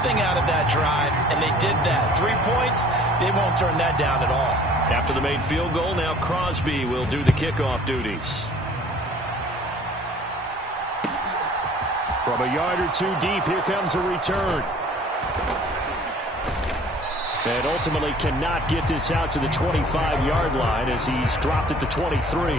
something out of that drive, and they did that. 3 points, they won't turn that down at all. After the made field goal, now Crosby will do the kickoff duties. From a yard or two deep, here comes a return. And ultimately cannot get this out to the 25-yard line as he's dropped at the 23.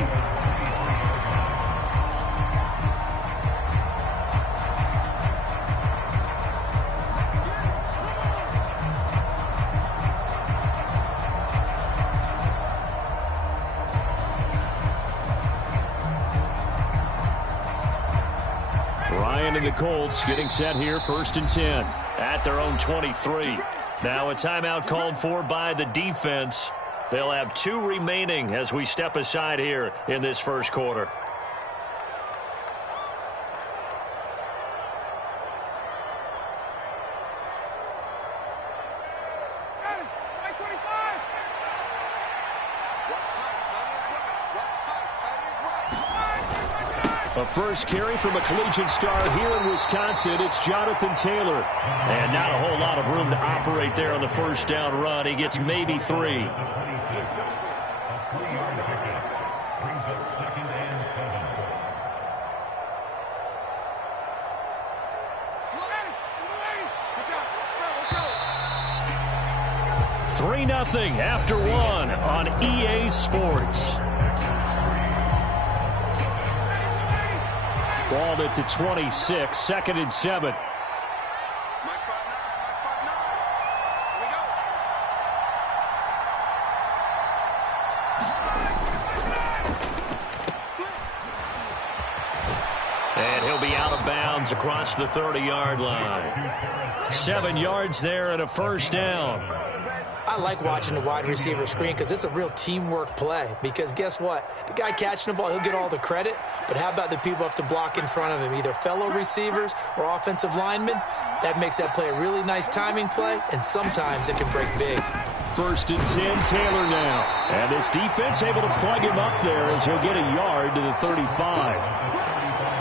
Ryan and the Colts getting set here, 1st and 10 at their own 23. Now a timeout called for by the defense. They'll have 2 remaining as we step aside here in this first quarter. A first carry from a collegiate star here in Wisconsin. It's Jonathan Taylor. And not a whole lot of room to operate there on the first down run. He gets maybe 3. Three 3-0 after 1 on EA Sports. Balled it to 26, 2nd and 7. And he'll be out of bounds across the 30-yard line. 7 yards there and a first down. I like watching the wide receiver screen because it's a real teamwork play. Because guess what? The guy catching the ball, he'll get all the credit. But how about the people up to block in front of him, either fellow receivers or offensive linemen? That makes that play a really nice timing play, and sometimes it can break big. 1st and 10, Taylor now. And this defense able to plug him up there as he'll get a yard to the 35.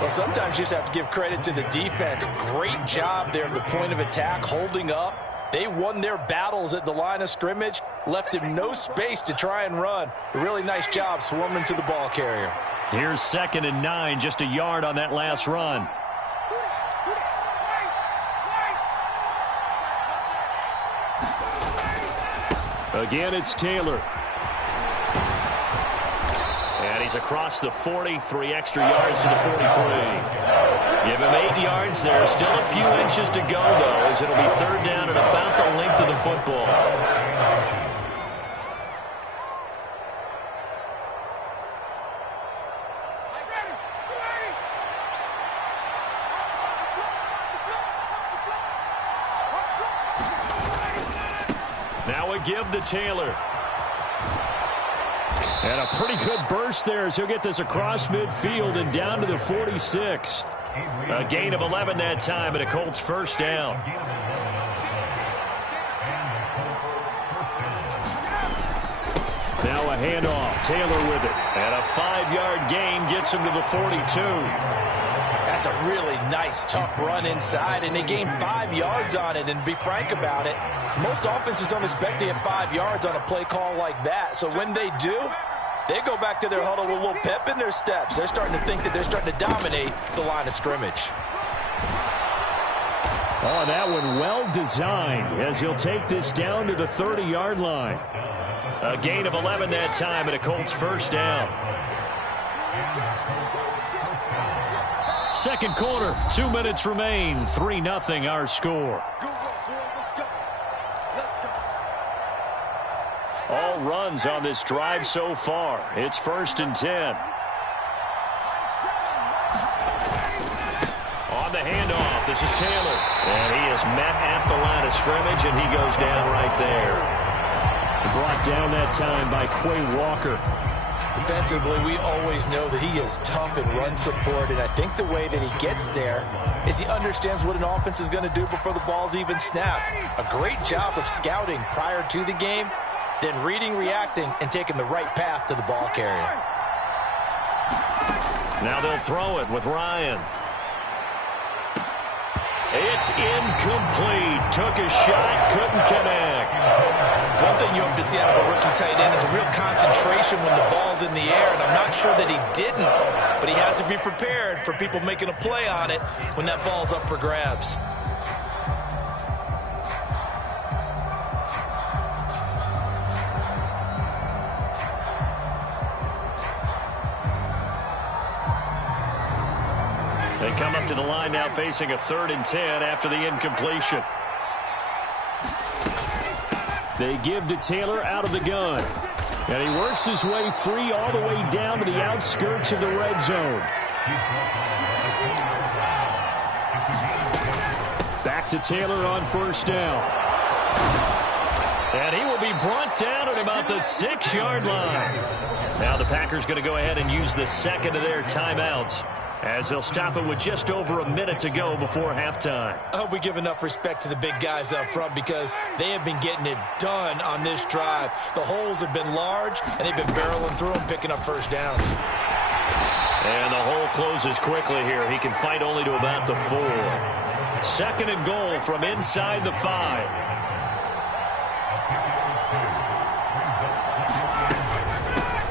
Well, sometimes you just have to give credit to the defense. Great job there at the point of attack, holding up. They won their battles at the line of scrimmage, left him no space to try and run. A really nice job swarming to the ball carrier. Here's 2nd and 9, just a yard on that last run. Again, it's Taylor. And he's across the 40, 3 extra yards to the 43. Give him 8 yards there. Still a few inches to go, though, as it'll be 3rd down and about the length of the football. Now a give to Taylor. And a pretty good burst there as he'll get this across midfield and down to the 46. A gain of 11 that time and a Colts first down. Now a handoff. Taylor with it. And a 5-yard gain gets him to the 42. That's a really nice, tough run inside, and they gained 5 yards on it. And to be frank about it, most offenses don't expect to get 5 yards on a play call like that. So when they do, they go back to their huddle with a little pep in their steps. They're starting to think that they're starting to dominate the line of scrimmage. Oh, that one well designed as he'll take this down to the 30-yard line. A gain of 11 that time and a Colts first down. Second quarter, 2 minutes remain. 3-0 our score. All runs on this drive so far. It's 1st and 10. On the handoff, this is Taylor. And he is met at the line of scrimmage, and he goes down right there. Brought down that time by Quay Walker. Defensively, we always know that he is tough in run support, and I think the way that he gets there is he understands what an offense is going to do before the ball's even snapped. A great job of scouting prior to the game, then reading, reacting, and taking the right path to the ball carrier. Now they'll throw it with Ryan. It's incomplete. Took a shot, couldn't connect. One thing you hope to see out of a rookie tight end is a real concentration when the ball's in the air, and I'm not sure that he didn't, but he has to be prepared for people making a play on it when that ball's up for grabs. They come up to the line now facing a 3rd and 10 after the incompletion. They give to Taylor out of the gun. And he works his way free all the way down to the outskirts of the red zone. Back to Taylor on 1st down. And he will be brought down at about the 6-yard line. Now the Packers going to go ahead and use the 2nd of their timeouts, as they'll stop it with just over a minute to go before halftime. I hope we give enough respect to the big guys up front, because they have been getting it done on this drive. The holes have been large, and they've been barreling through them, picking up first downs. And the hole closes quickly here. He can fight only to about the 4. 2nd and goal from inside the 5.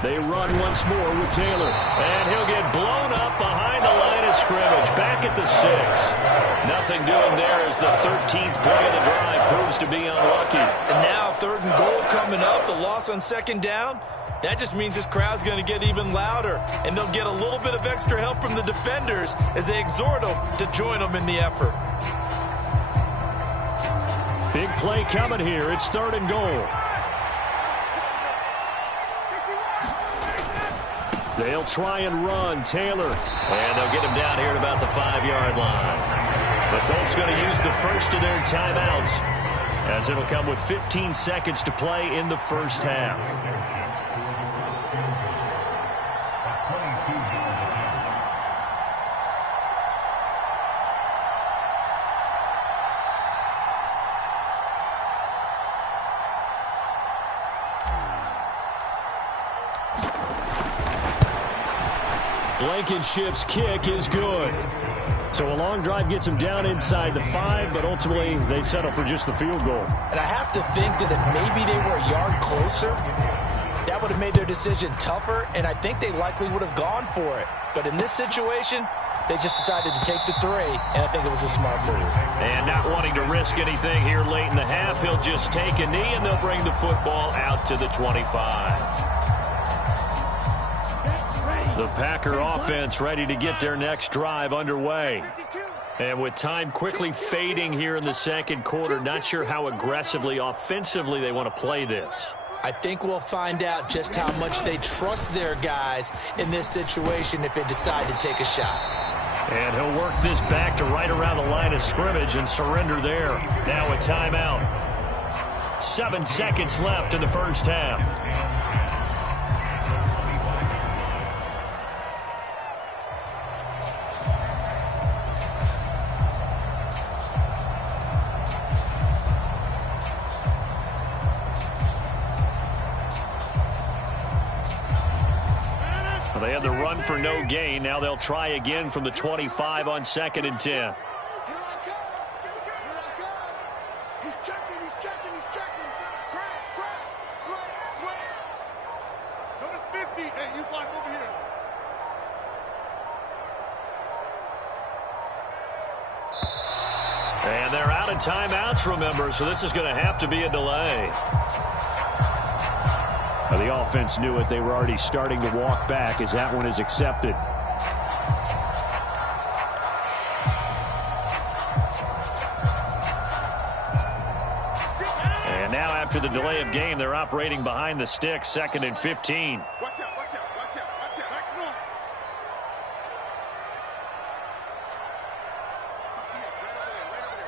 They run once more with Taylor. And he'll get blown up behind the line of scrimmage. Back at the 6. Nothing doing there as the 13th play of the drive proves to be unlucky. And now 3rd and goal coming up. The loss on 2nd down. That just means this crowd's going to get even louder. And they'll get a little bit of extra help from the defenders as they exhort them to join them in the effort. Big play coming here. It's 3rd and goal. They'll try and run Taylor. And they'll get him down here at about the 5-yard line. The Colts going to use the 1st of their timeouts, as it'll come with 15 seconds to play in the 1st half. Blankenship's kick is good. So a long drive gets him down inside the 5, but ultimately they settle for just the field goal. And I have to think that if maybe they were a yard closer, that would have made their decision tougher, and I think they likely would have gone for it. But in this situation, they just decided to take the 3, and I think it was a smart move. And not wanting to risk anything here late in the half, he'll just take a knee, and they'll bring the football out to the 25. The Packer offense ready to get their next drive underway. And with time quickly fading here in the 2nd quarter, not sure how aggressively, offensively they want to play this. I think we'll find out just how much they trust their guys in this situation if they decide to take a shot. And he'll work this back to right around the line of scrimmage and surrender there. Now a timeout. 7 seconds left in the 1st half. They had the run for no gain. Now they'll try again from the 25 on 2nd and 10. He's checking. Crash. Slam. Number 50. Hey, you block over here. And they're out of timeouts, remember, so this is going to have to be a delay. The offense knew it. They were already starting to walk back as that one is accepted. And now after the delay of game, they're operating behind the sticks, 2nd and 15. Watch out. Back room. Right over there.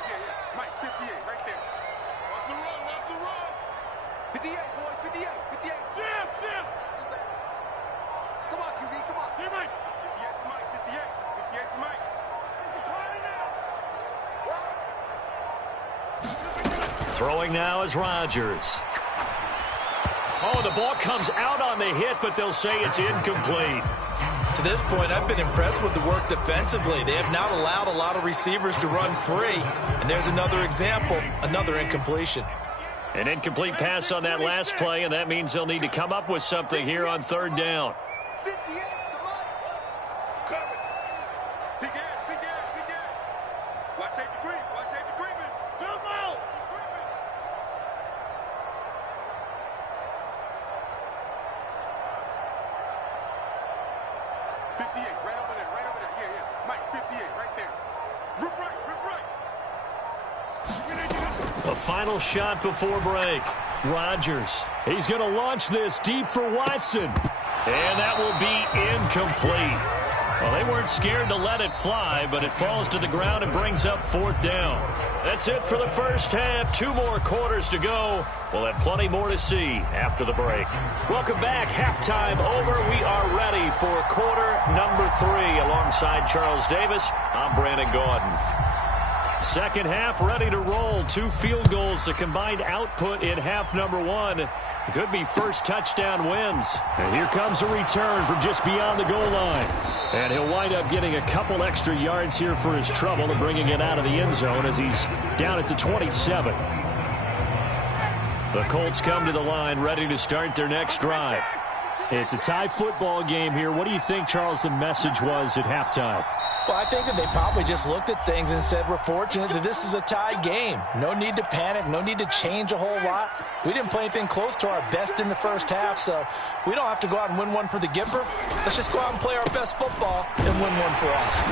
Yeah. Mike, 58, right there. Watch the run. 58, boys, 58. Sam. Come on, QB, come on. Here, Mike. 58 for Mike, 58 for Mike. It's a party now. Throwing now is Rodgers. Oh, the ball comes out on the hit, but they'll say it's incomplete. To to this point, I've been impressed with the work defensively. They have not allowed a lot of receivers to run free. And there's another example, another incompletion. An incomplete pass on that last play, and that means they'll need to come up with something here on third down. 58, come on. Cover. Big ass, big ass, big ass. Watch safety green, watch safety green. Jump out. 58, right over there, right over there. Yeah, yeah. Mike, 58, right there. Rip right, rip right. A final shot before break. Rodgers. He's going to launch this deep for Watson. And that will be incomplete. Well, they weren't scared to let it fly, but it falls to the ground and brings up fourth down. That's it for the first half. 2 more quarters to go. We'll have plenty more to see after the break. Welcome back. Halftime over. We are ready for quarter number 3. Alongside Charles Davis, I'm Brandon Gaudin. Second half ready to roll. 2 field goals, the combined output in half number 1. Could be first touchdown wins. And here comes a return from just beyond the goal line. And he'll wind up getting a couple extra yards here for his trouble and bringing it out of the end zone as he's down at the 27. The Colts come to the line ready to start their next drive. It's a tie football game here. What do you think, Charles, the message was at halftime? Well, I think that they probably just looked at things and said, we're fortunate that this is a tie game. No need to panic. No need to change a whole lot. We didn't play anything close to our best in the first half, so we don't have to go out and win one for the Gipper. Let's just go out and play our best football and win one for us.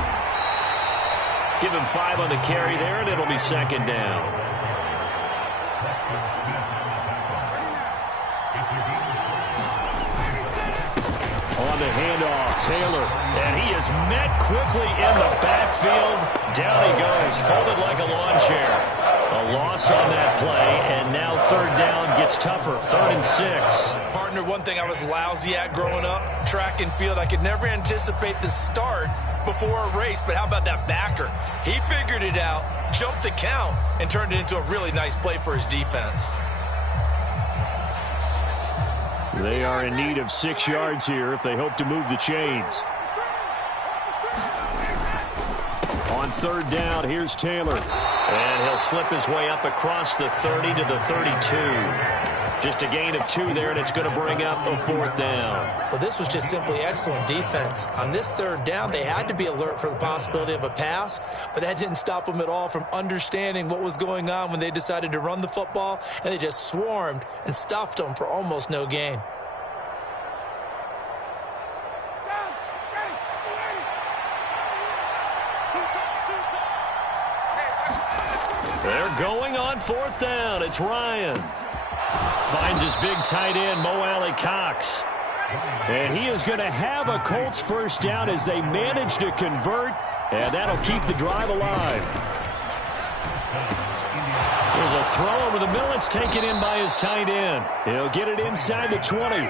Give him 5 on the carry there, and it'll be second down. On the handoff, Taylor, and he is met quickly in the backfield. Down he goes, folded like a lawn chair. A loss on that play, and now third down gets tougher. 3rd and 6. Partner, one thing I was lousy at growing up, track and field. I could never anticipate the start before a race, but how about that backer? He figured it out, jumped the count, and turned it into a really nice play for his defense. They are in need of 6 yards here if they hope to move the chains. On third down, here's Taylor. And he'll slip his way up across the 30 to the 32. Just a gain of 2 there, and it's going to bring up a 4th down. Well, this was just simply excellent defense. On this third down, they had to be alert for the possibility of a pass, but that didn't stop them at all from understanding what was going on when they decided to run the football, and they just swarmed and stuffed them for almost no gain. They're going on 4th down. It's Ryan. Finds his big tight end, Mo Alley-Cox. And he is going to have a Colts first down as they manage to convert, and that'll keep the drive alive. There's a throw over the middle. It's taken in by his tight end. He'll get it inside the 20.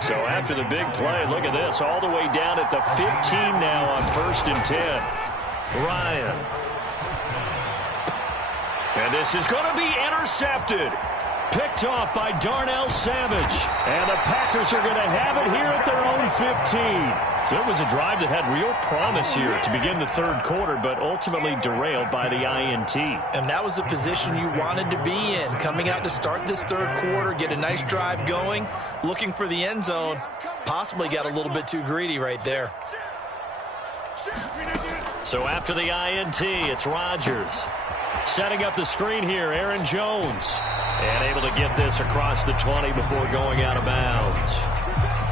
So after the big play, look at this, all the way down at the 15 now on 1st and 10. Ryan. And this is going to be intercepted. Picked off by Darnell Savage. And the Packers are going to have it here at their own 15. So it was a drive that had real promise here to begin the third quarter, but ultimately derailed by the INT. And that was the position you wanted to be in. Coming out to start this third quarter, get a nice drive going, looking for the end zone. Possibly got a little bit too greedy right there. So after the INT, it's Rodgers. Setting up the screen here, Aaron Jones. And able to get this across the 20 before going out of bounds.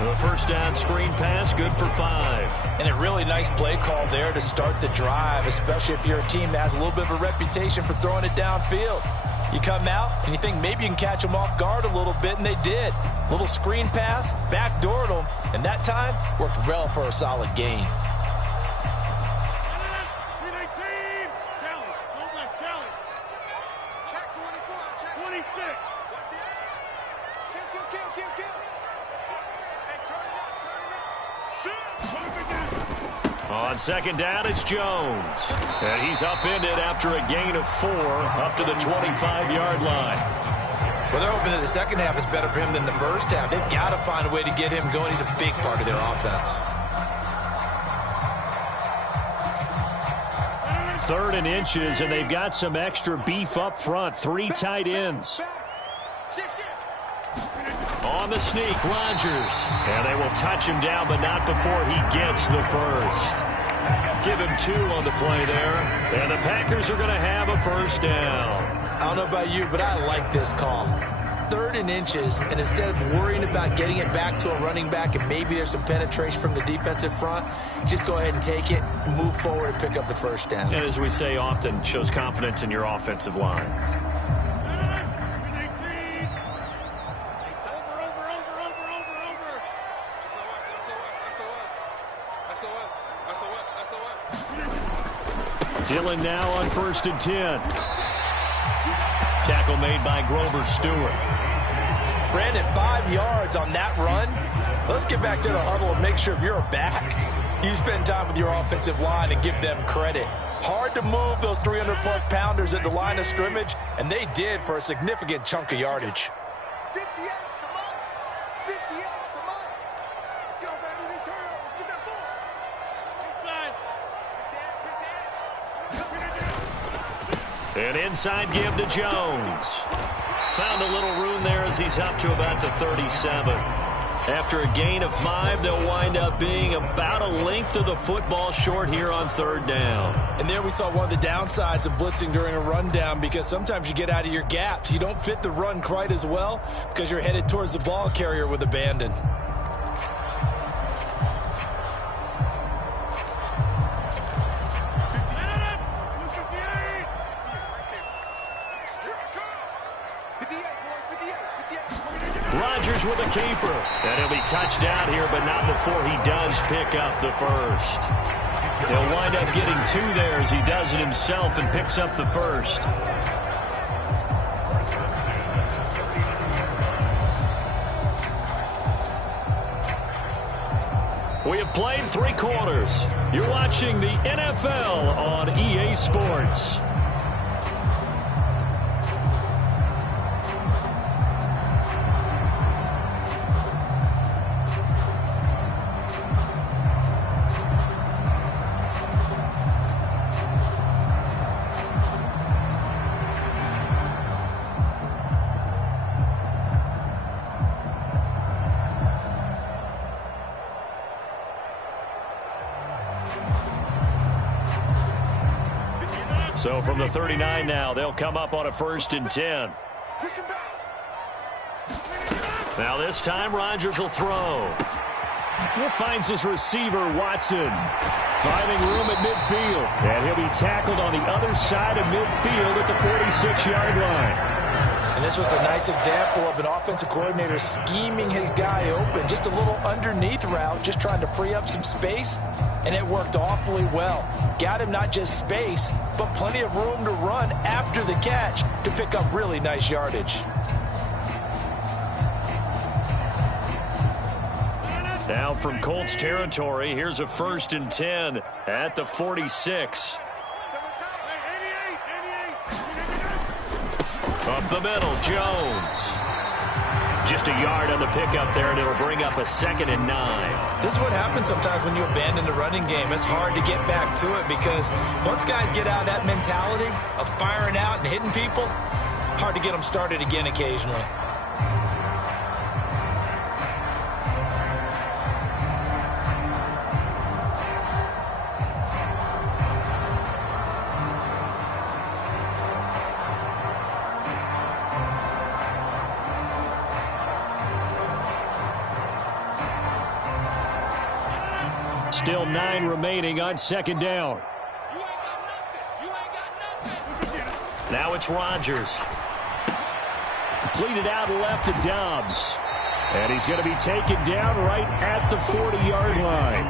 The first down screen pass, good for 5. And a really nice play call there to start the drive, especially if you're a team that has a little bit of a reputation for throwing it downfield. You come out and you think maybe you can catch them off guard a little bit, and they did. Little screen pass, backdoored them, and that time worked well for a solid gain. On second down, it's Jones. And he's upended after a gain of 4 up to the 25-yard line. Well, they're hoping that the second half is better for him than the first half. They've got to find a way to get him going. He's a big part of their offense. 3rd and inches, and they've got some extra beef up front. 3 tight ends. On the sneak, Rodgers. And they will touch him down, but not before he gets the first. Give him 2 on the play there. And the Packers are going to have a first down. I don't know about you, but I like this call. 3rd and inches, and instead of worrying about getting it back to a running back and maybe there's some penetration from the defensive front, just go ahead and take it, move forward, and pick up the first down. And as we say often, shows confidence in your offensive line. Dillon now on 1st and 10. Tackle made by Grover Stewart. Brandon, 5 yards on that run. Let's get back to the huddle and make sure if you're a back, you spend time with your offensive line and give them credit. Hard to move those 300-plus pounders at the line of scrimmage, and they did for a significant chunk of yardage. 58, come on. 58, come on. Let's go, baby. Turn over. Get that ball. An inside give to Jones. Found a little room there as he's up to about the 37. After a gain of 5, they'll wind up being about a length of the football short here on 3rd down. And there we saw one of the downsides of blitzing during a rundown, because sometimes you get out of your gaps. You don't fit the run quite as well because you're headed towards the ball carrier with abandon. Rodgers with a keeper. And he'll be touched down here, but not before he does pick up the first. He'll wind up getting 2 there as he does it himself and picks up the first. We have played 3 quarters. You're watching the NFL on EA Sports. So from the 39 now, they'll come up on a 1st and 10. Now this time, Rodgers will throw. He finds his receiver, Watson, finding room at midfield. And he'll be tackled on the other side of midfield at the 46-yard line. And this was a nice example of an offensive coordinator scheming his guy open. Just a little underneath route, just trying to free up some space, and it worked awfully well. Got him not just space, but plenty of room to run after the catch to pick up really nice yardage. Now from Colts territory, here's a 1st and 10 at the 46. Up the middle, Jones. Just a yard on the pickup there, and it'll bring up a 2nd and 9. This is what happens sometimes when you abandon the running game. It's hard to get back to it because once guys get out of that mentality of firing out and hitting people, hard to get them started again occasionally. Still 9 remaining on 2nd down. Now it's Rodgers. Completed out left to Dobbs. And he's going to be taken down right at the 40-yard line.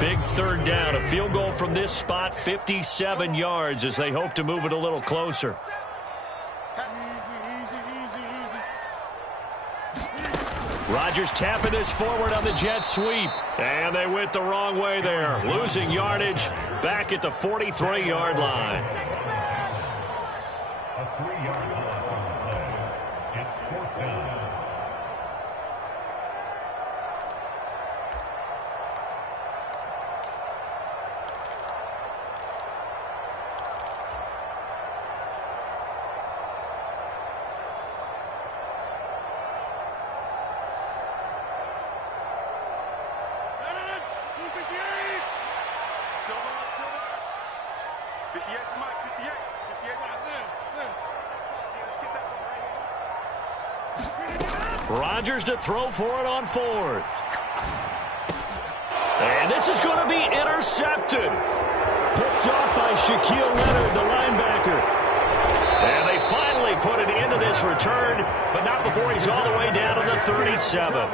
Big 3rd down. A field goal from this spot, 57 yards as they hope to move it a little closer. Rodgers tapping this forward on the jet sweep. And they went the wrong way there. Losing yardage back at the 43-yard line. A 3-yard line. It's 4th down. 58 for Mike, 58. 58 right there. Let's get that one right here. Rodgers to throw for it on fourth. And this is going to be intercepted. Picked off by Shaquille Leonard, the linebacker. And they finally put an end to this return, but not before he's all the way down to the 37.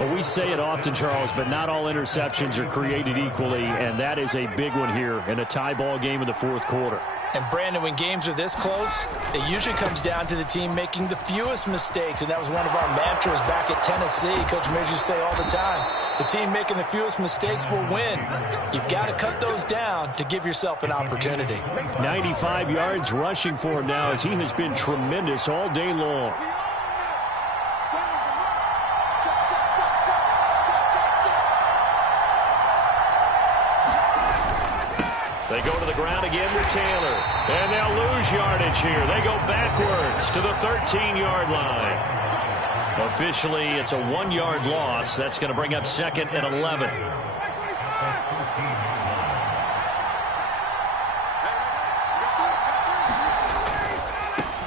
Well, we say it often, Charles, but not all interceptions are created equally, and that is a big one here in a tie ball game in the fourth quarter. And, Brandon, when games are this close, it usually comes down to the team making the fewest mistakes, and that was one of our mantras back at Tennessee. Coach Mears used to say all the time, the team making the fewest mistakes will win. You've got to cut those down to give yourself an opportunity. 95 yards rushing for him now as he has been tremendous all day long. They go to the ground again with Taylor. And they'll lose yardage here. They go backwards to the 13-yard line. Officially, it's a 1-yard loss. That's going to bring up 2nd and 11.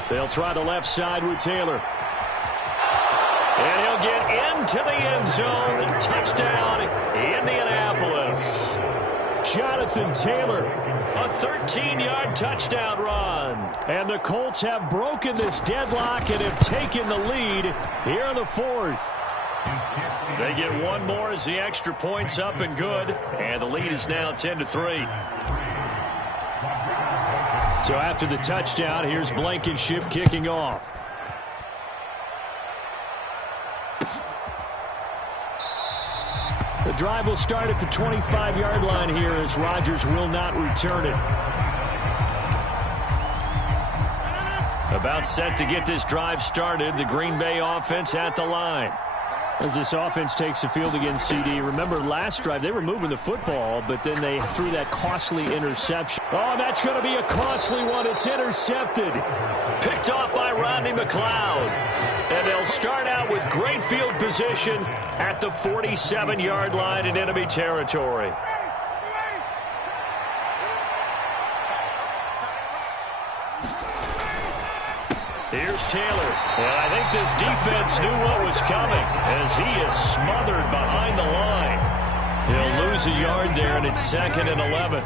They'll try the left side with Taylor. And he'll get into the end zone. Touchdown, Indianapolis. Jonathan Taylor. A 13-yard touchdown run. And the Colts have broken this deadlock and have taken the lead here in the fourth. They get one more as the extra point's up and good. And the lead is now 10-3. So after the touchdown, here's Blankenship kicking off. The drive will start at the 25-yard line here as Rodgers will not return it. About set to get this drive started. The Green Bay offense at the line. As this offense takes the field against CD, remember last drive they were moving the football, but then they threw that costly interception. Oh, that's going to be a costly one. It's intercepted. Picked off by Rodney McLeod. And they'll start out with great field position at the 47-yard line in enemy territory. Here's Taylor. And I think this defense knew what was coming as he is smothered behind the line. He'll lose a yard there, and it's 2nd and 11.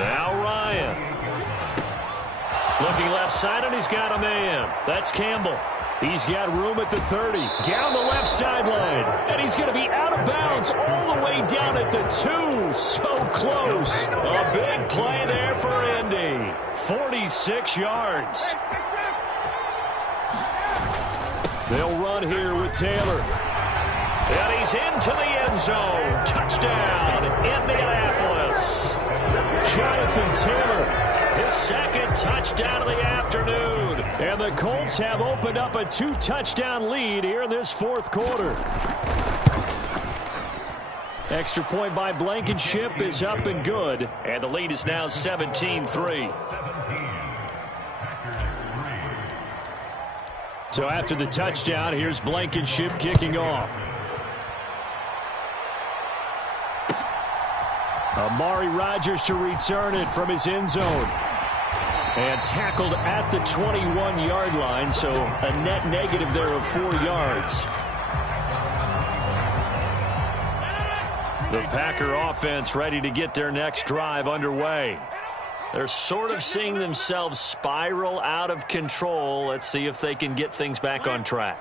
Now Ryan. Looking left side, and he's got a man. That's Campbell. He's got room at the 30. Down the left sideline. And he's going to be out of bounds all the way down at the 2. So close. A big play there for Indy. 46 yards. They'll run here with Taylor. And he's into the end zone. Touchdown, Indianapolis. Jonathan Taylor. His 2nd touchdown of the afternoon. And the Colts have opened up a 2-touchdown lead here in this fourth quarter. Extra point by Blankenship is up and good. And the lead is now 17-3. So after the touchdown, here's Blankenship kicking off. Amari Rodgers to return it from his end zone. And tackled at the 21-yard line, so a net negative there of 4 yards. The Packer offense ready to get their next drive underway. They're sort of seeing themselves spiral out of control. Let's see if they can get things back on track.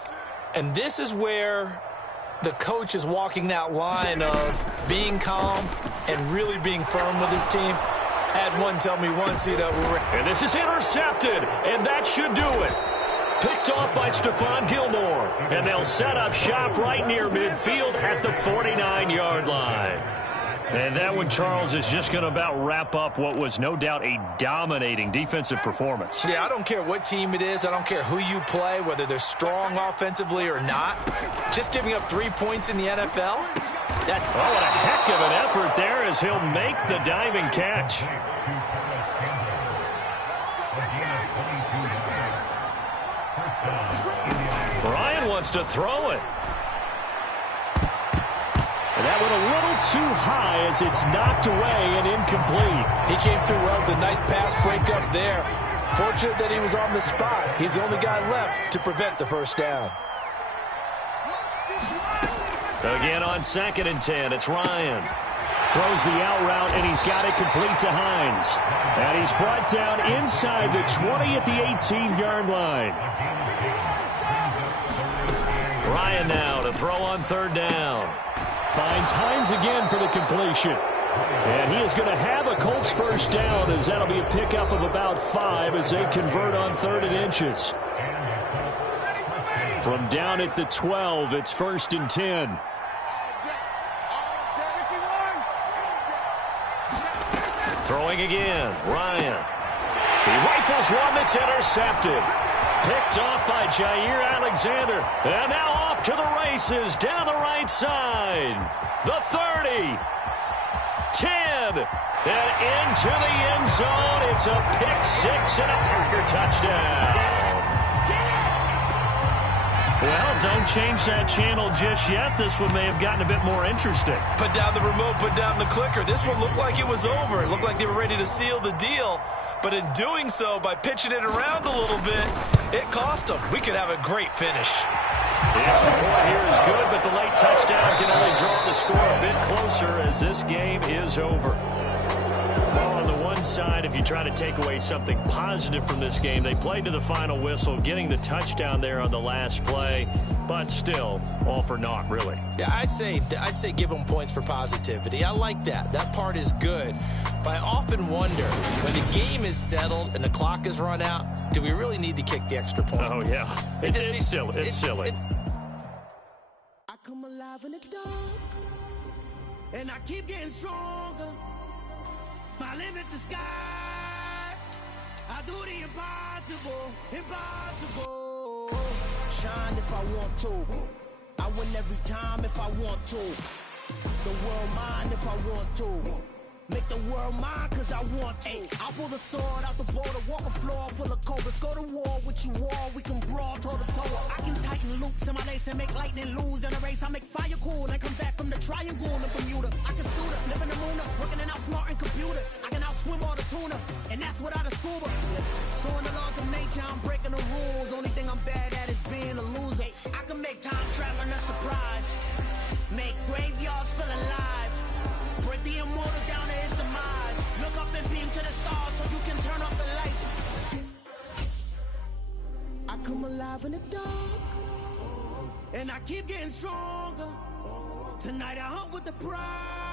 And this is where the coach is walking that line of being calm and really being firm with his team. Had one tell me once, and this is intercepted, and that should do it. Picked off by Stephon Gilmore, and they'll set up shop right near midfield at the 49-yard line. And that one, Charles, is just going to about wrap up what was no doubt a dominating defensive performance. Yeah, I don't care what team it is. I don't care who you play, whether they're strong offensively or not. Just giving up 3 points in the NFL? What a heck of an effort there as he'll make the diving catch. Ryan wants to throw it. And that went a little bit too high as it's knocked away and incomplete. He came through well with a nice pass breakup there. Fortunate that he was on the spot. He's the only guy left to prevent the first down. Again on 2nd and 10, it's Ryan. Throws the out route, and he's got it complete to Hines. And he's brought down inside the 20 at the 18-yard line. Ryan now to throw on 3rd down. Finds Hines again for the completion. And he is going to have a Colts first down, as that'll be a pickup of about 5 as they convert on 3rd and inches. From down at the 12, it's 1st and 10. Throwing again, Ryan. He rifles one that's intercepted. Picked off by Jair Alexander. And now off to the races down the right side. The 30. 10. And into the end zone. It's a pick 6 and a Packer touchdown. Well, don't change that channel just yet. This one may have gotten a bit more interesting. Put down the remote, put down the clicker. This one looked like it was over. It looked like they were ready to seal the deal. But in doing so, by pitching it around a little bit, it cost them. We could have a great finish. The extra point here is good, but the late touchdown can only draw the score a bit closer as this game is over. Well, on the one side, if you try to take away something positive from this game, they played to the final whistle, getting the touchdown there on the last play, but still, all for naught, really. Yeah, I'd say give them points for positivity. I like that. That part is good. But I often wonder, when the game is settled and the clock is run out, do we really need to kick the extra point? Oh, yeah. It's silly. It's silly. I come alive in the dark, and I keep getting stronger. My limit's the sky. I do the impossible, impossible. Shine if I want to. I win every time if I want to. The world mine if I want to. Make the world mine cause I want to. I pull the sword out the border, walk a floor full of cobras. Go to war with you all, we can brawl toe to toe. I can tighten loops in my lace and make lightning lose in a race. I make fire cool and come back from the triangle in Bermuda. I can suit up, live in the moon up, working and outsmarting computers. I can outswim all the tuna, and that's without a scuba. So in the laws of nature, I'm breaking the rules. Only thing I'm bad at is being a loser. I can make time traveling a surprise. Make graveyards feel alive. Break the immortal down to his demise. Look up and beam to the stars so you can turn off the lights. I come alive in the dark, and I keep getting stronger. Tonight I hunt with the pride.